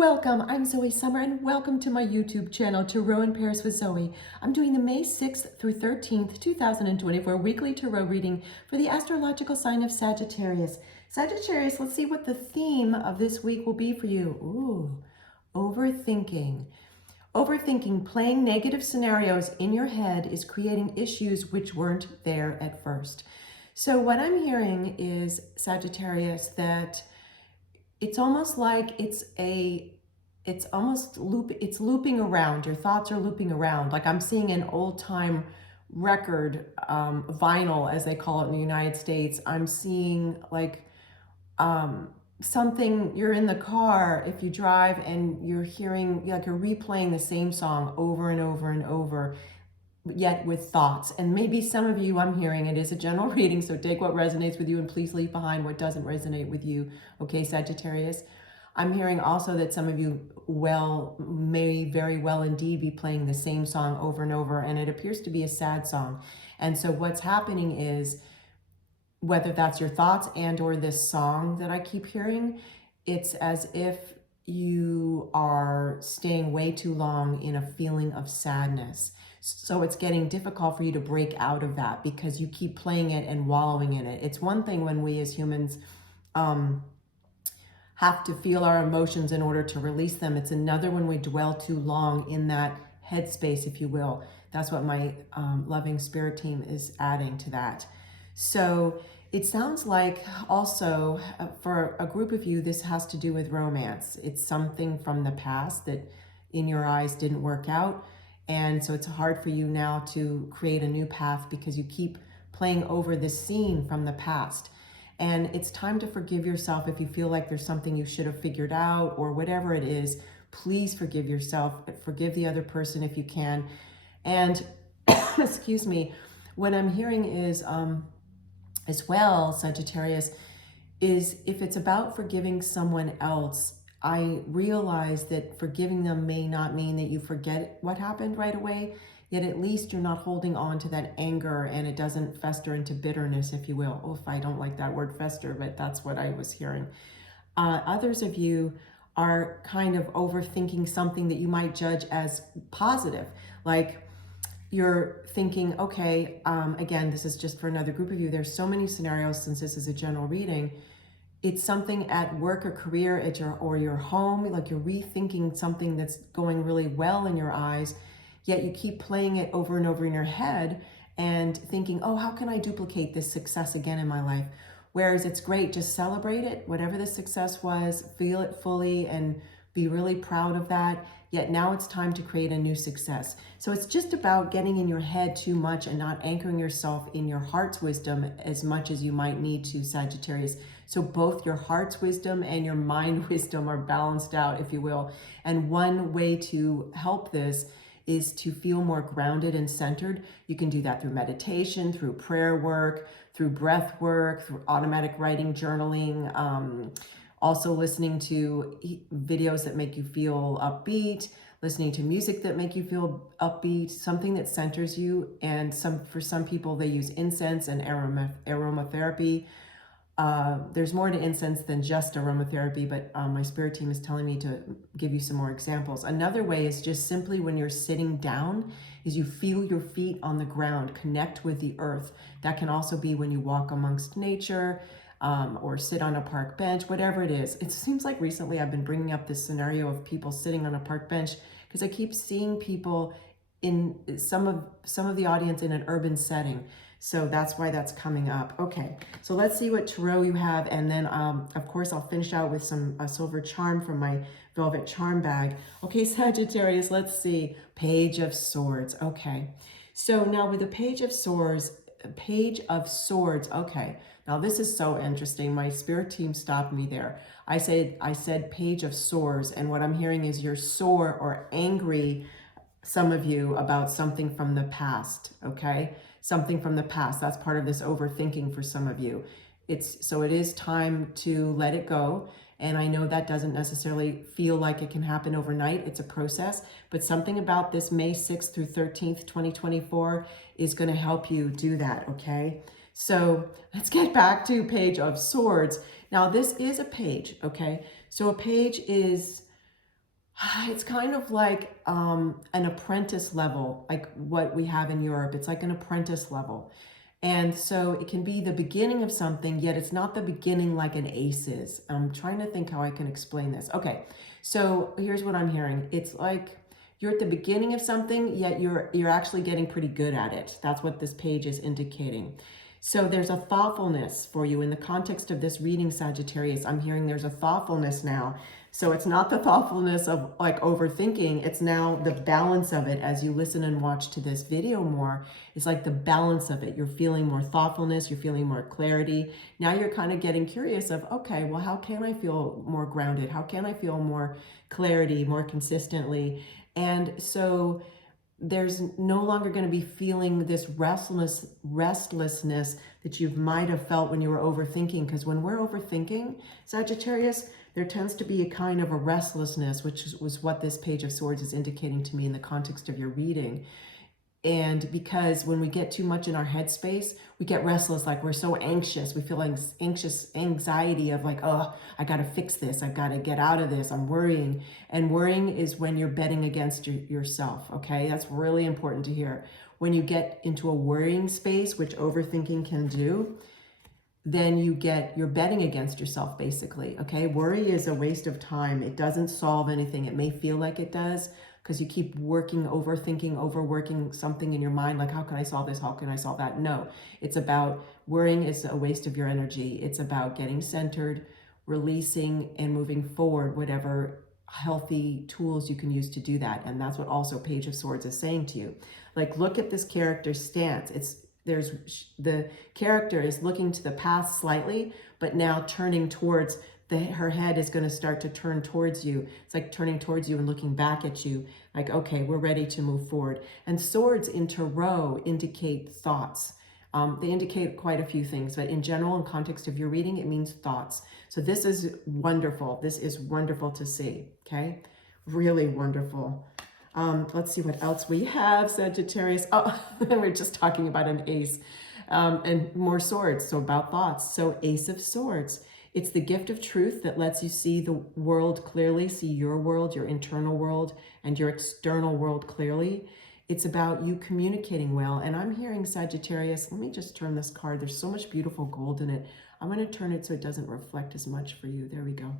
Welcome, I'm Zoe Summer and welcome to my YouTube channel, Tarot in Pairs with Zoe. I'm doing the May 6th through 13th, 2024 weekly tarot reading for the astrological sign of Sagittarius. Sagittarius, let's see what the theme of this week will be for you. Ooh, overthinking. Overthinking, playing negative scenarios in your head is creating issues which weren't there at first. So what I'm hearing is, Sagittarius, that it's almost like it's looping around. Your thoughts are looping around. Like I'm seeing an old time record, vinyl, as they call it in the United States. I'm seeing like something, you're in the car if you drive and you're hearing, like you're replaying the same song over and over and over, yet with thoughts. And maybe some of you, I'm hearing, it is a general reading, so take what resonates with you and please leave behind what doesn't resonate with you. Okay, Sagittarius? I'm hearing also that some of you may very well indeed be playing the same song over and over, and it appears to be a sad song. And so what's happening is, whether that's your thoughts and or this song that I keep hearing, it's as if you are staying way too long in a feeling of sadness. So it's getting difficult for you to break out of that because you keep playing it and wallowing in it. It's one thing when we as humans have to feel our emotions in order to release them. It's another when we dwell too long in that headspace, if you will. That's what my loving spirit team is adding to that. So it sounds like also for a group of you, this has to do with romance. It's something from the past that in your eyes didn't work out. And so it's hard for you now to create a new path because you keep playing over this scene from the past. And it's time to forgive yourself if you feel like there's something you should have figured out or whatever it is. Please forgive yourself, forgive the other person if you can. And excuse me, what I'm hearing is as well, Sagittarius, is if it's about forgiving someone else, I realize that forgiving them may not mean that you forget what happened right away, yet at least you're not holding on to that anger and it doesn't fester into bitterness, if you will. Oh, if I don't like that word fester, but that's what I was hearing. Others of you are kind of overthinking something that you might judge as positive. Like you're thinking, okay, again, this is just for another group of you. There's so many scenarios since this is a general reading. It's something at work or career or your home, like you're rethinking something that's going really well in your eyes, yet you keep playing it over and over in your head and thinking, oh, how can I duplicate this success again in my life? Whereas it's great, just celebrate it, whatever the success was, feel it fully and be really proud of that. Yet now it's time to create a new success. So it's just about getting in your head too much and not anchoring yourself in your heart's wisdom as much as you might need to, Sagittarius. So both your heart's wisdom and your mind wisdom are balanced out, if you will. And one way to help this is to feel more grounded and centered. You can do that through meditation, through prayer work, through breath work, through automatic writing, journaling, also listening to videos that make you feel upbeat, listening to music that make you feel upbeat, something that centers you. And for some people, they use incense and aromatherapy. There's more to incense than just aromatherapy, but my spirit team is telling me to give you some more examples. Another way is just simply when you're sitting down, is you feel your feet on the ground, connect with the earth. That can also be when you walk amongst nature, or sit on a park bench, whatever it is. It seems like recently I've been bringing up this scenario of people sitting on a park bench because I keep seeing people in some of the audience in an urban setting. So that's why that's coming up. Okay, so let's see what tarot you have. And then, of course, I'll finish out with a silver charm from my velvet charm bag. Okay, Sagittarius, let's see. Page of Swords. Okay, so now with the Page of Swords, okay. Now this is so interesting. My spirit team stopped me there. I said Page of Swords, and what I'm hearing is you're sore or angry, some of you, about something from the past, okay? Something from the past. That's part of this overthinking for some of you. So it is time to let it go. And I know that doesn't necessarily feel like it can happen overnight. It's a process, but something about this May 6th through 13th, 2024 is going to help you do that, okay? So let's get back to Page of Swords. Now this is a page, okay? So a page is It's kind of like an apprentice level, like what we have in Europe. It's like an apprentice level. And so it can be the beginning of something, yet it's not the beginning like an ace is. I'm trying to think how I can explain this. Okay, so here's what I'm hearing. It's like you're at the beginning of something, yet you're actually getting pretty good at it. That's what this page is indicating. So there's a thoughtfulness for you in the context of this reading, Sagittarius. I'm hearing there's a thoughtfulness now. So it's not the thoughtfulness of like overthinking. It's now the balance of it as you listen and watch to this video more. It's like the balance of it. You're feeling more thoughtfulness. You're feeling more clarity. Now you're kind of getting curious of, okay, well, how can I feel more grounded? How can I feel more clarity, more consistently? And so there's no longer going to be feeling this restlessness that you might have felt when you were overthinking. Because when we're overthinking, Sagittarius, there tends to be a kind of a restlessness, which was what this Page of Swords is indicating to me in the context of your reading. And because when we get too much in our headspace, we get restless, like we're so anxious. We feel like anxiety of like, oh, I got to fix this. I've got to get out of this. I'm worrying. And worrying is when you're betting against yourself, okay? That's really important to hear. When you get into a worrying space, which overthinking can do, then you're betting against yourself, basically, okay? Worry is a waste of time. It doesn't solve anything. It may feel like it does, because you keep overthinking, overworking something in your mind, like, how can I solve this? How can I solve that? No, it's about worrying is a waste of your energy. It's about getting centered, releasing, and moving forward, whatever healthy tools you can use to do that. And that's what also Page of Swords is saying to you. Like, look at this character's stance. The character is looking to the past slightly, but now turning towards her head is going to start to turn towards you. It's like turning towards you and looking back at you like, okay, we're ready to move forward. And swords in tarot indicate thoughts. They indicate quite a few things, but in general, in context of your reading, it means thoughts. So this is wonderful. This is wonderful to see, okay? Really wonderful. Let's see what else we have, Sagittarius. Oh, we're just talking about an ace and more swords. So about thoughts. So Ace of Swords. It's the gift of truth that lets you see the world clearly, see your world, your internal world, and your external world clearly. It's about you communicating well. And I'm hearing, Sagittarius, let me just turn this card. There's so much beautiful gold in it. I'm going to turn it so it doesn't reflect as much for you. There we go.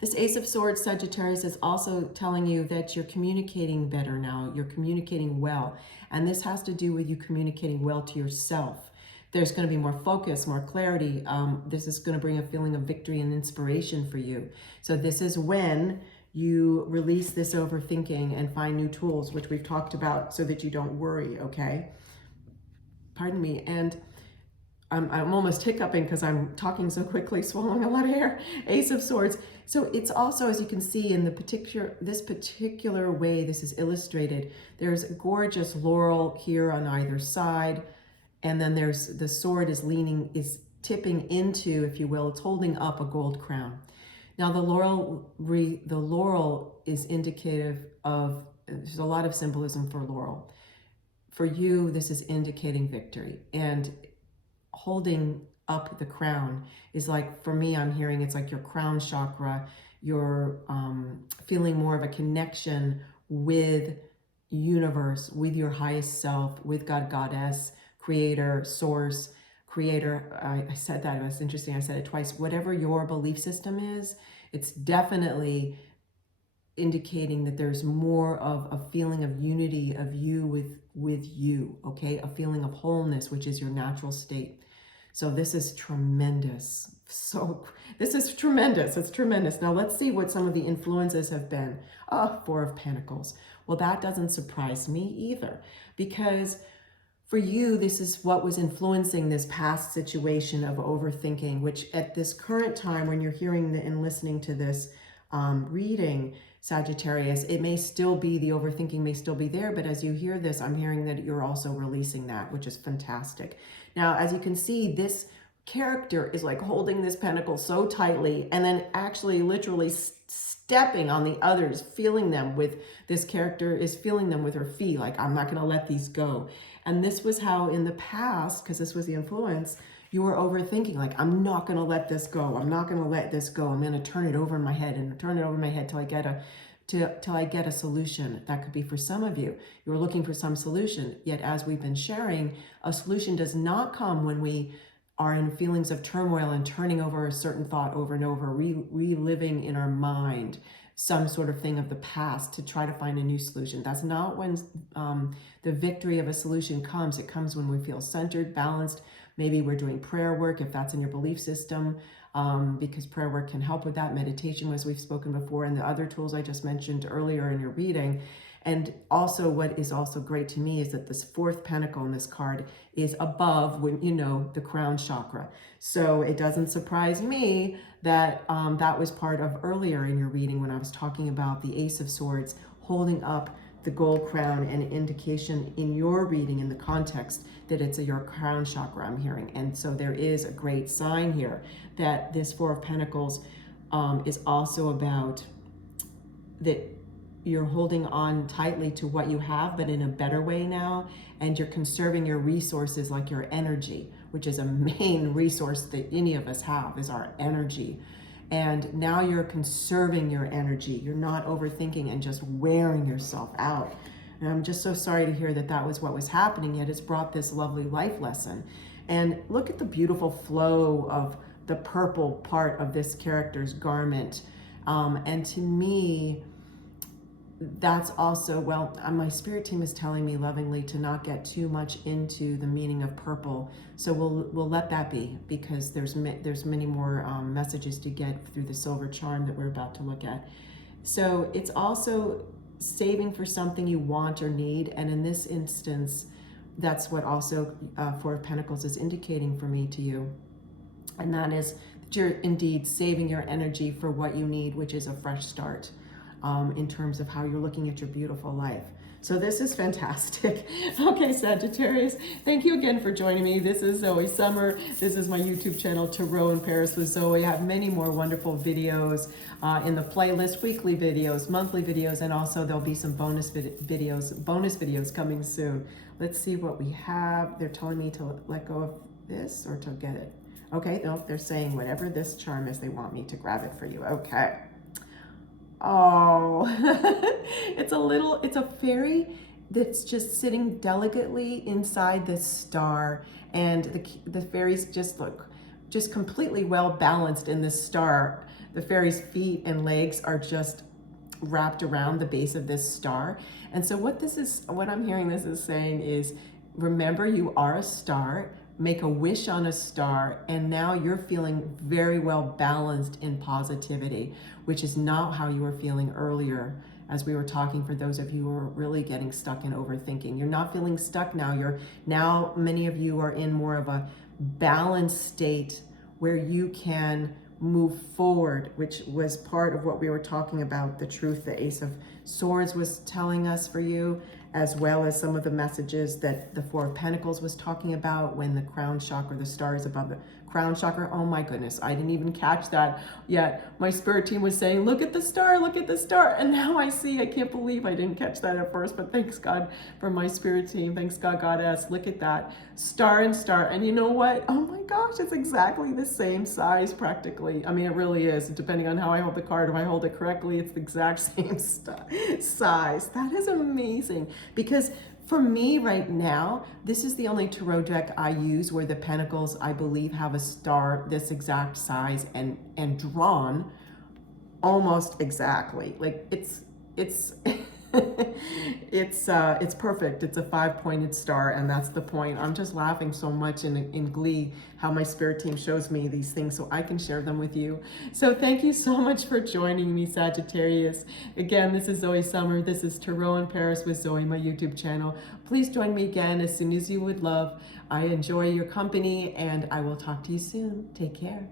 This Ace of Swords, Sagittarius, is also telling you that you're communicating better now. You're communicating well. And this has to do with you communicating well to yourself. There's going to be more focus, more clarity. This is going to bring a feeling of victory and inspiration for you. So this is when you release this overthinking and find new tools, which we've talked about, so that you don't worry, okay? Pardon me. And I'm almost hiccuping because I'm talking so quickly, swallowing a lot of air. Ace of Swords. So it's also, as you can see in this particular way this is illustrated, there's a gorgeous laurel here on either side. And then there's the sword is tipping into, if you will, it's holding up a gold crown. Now the laurel is indicative of, there's a lot of symbolism for laurel. For you, this is indicating victory. And holding up the crown is like, for me, I'm hearing it's like your crown chakra. You're feeling more of a connection with universe, with your highest self, with God, Goddess, creator, source, creator. I said that, it was interesting. I said it twice. Whatever your belief system is, it's definitely indicating that there's more of a feeling of unity of you with you, okay? A feeling of wholeness, which is your natural state. So this is tremendous. This is tremendous. It's tremendous. Now let's see what some of the influences have been. Four of Pentacles. Well, that doesn't surprise me either, because for you, this is what was influencing this past situation of overthinking, which at this current time, when you're hearing and listening to this reading, Sagittarius, it may still be, the overthinking may still be there, but as you hear this, I'm hearing that you're also releasing that, which is fantastic. Now, as you can see, this character is like holding this pentacle so tightly and then actually literally stepping on the others, feeling them with, this character is feeling them with her feet, like, I'm not going to let these go. And this was how in the past, because this was the influence, you were overthinking, like, I'm not going to let this go. I'm not going to let this go. I'm going to turn it over in my head and turn it over in my head till I get a solution. That could be for some of you. You're looking for some solution. Yet, as we've been sharing, a solution does not come when we are in feelings of turmoil and turning over a certain thought over and over, reliving in our mind some sort of thing of the past to try to find a new solution. That's not when the victory of a solution comes. It comes when we feel centered, balanced. Maybe we're doing prayer work if that's in your belief system, because prayer work can help with that. Meditation, as we've spoken before, and the other tools I just mentioned earlier in your reading. And also, what is also great to me is that this fourth pentacle in this card is above, when you know, the crown chakra. So it doesn't surprise me that that was part of earlier in your reading when I was talking about the Ace of Swords holding up the gold crown, and an indication in your reading in the context that it's your crown chakra I'm hearing. And so there is a great sign here that this Four of Pentacles is also about that you're holding on tightly to what you have, but in a better way now, and you're conserving your resources, like your energy, which is a main resource that any of us have, is our energy. And now you're conserving your energy. You're not overthinking and just wearing yourself out. And I'm just so sorry to hear that that was what was happening, yet it's brought this lovely life lesson. And look at the beautiful flow of the purple part of this character's garment. And to me, that's also, well, my spirit team is telling me lovingly to not get too much into the meaning of purple. So we'll let that be, because there's many more messages to get through the silver charm that we're about to look at. So it's also saving for something you want or need. And in this instance, that's what also Four of Pentacles is indicating for me to you. And that is that you're indeed saving your energy for what you need, which is a fresh start. In terms of how you're looking at your beautiful life. So this is fantastic. Okay, Sagittarius, thank you again for joining me. This is Zoe Summer. This is my YouTube channel, Tarot in Paris with Zoe. I have many more wonderful videos in the playlist, weekly videos, monthly videos, and also there'll be some bonus videos coming soon. Let's see what we have. They're telling me to let go of this or to get it. Okay, no, they're saying whatever this charm is, they want me to grab it for you. Okay. Oh, it's a fairy that's just sitting delicately inside this star, and the fairies just look just completely well balanced in this star. The fairy's feet and legs are just wrapped around the base of this star. And so what I'm hearing this is saying is, remember, you are a star. Make a wish on a star, and now you're feeling very well balanced in positivity, which is not how you were feeling earlier as we were talking, for those of you who are really getting stuck in overthinking. You're not feeling stuck now. Now many of you are in more of a balanced state where you can move forward, which was part of what we were talking about, the truth the Ace of Swords was telling us for you, as well as some of the messages that the Four of Pentacles was talking about when the crown chakra, the star is above the crown chakra. Oh my goodness, I didn't even catch that yet. My spirit team was saying, look at the star, look at the star. And now I see, I can't believe I didn't catch that at first, but thanks God for my spirit team. Thanks God, Goddess. Look at that, star and star. And you know what? Oh my gosh, it's exactly the same size practically. I mean, it really is, depending on how I hold the card. If I hold it correctly, it's the exact same size. That is amazing, because for me right now, this is the only tarot deck I use where the pentacles, I believe, have a star this exact size and drawn almost exactly. Like it's it's perfect. It's a 5-pointed star, and that's the point. I'm just laughing so much in glee how my spirit team shows me these things so I can share them with you. So thank you so much for joining me, Sagittarius. Again, this is Zoe Summer. This is Tarot in Paris with Zoe, my YouTube channel. Please join me again as soon as you would love. I enjoy your company, and I will talk to you soon. Take care.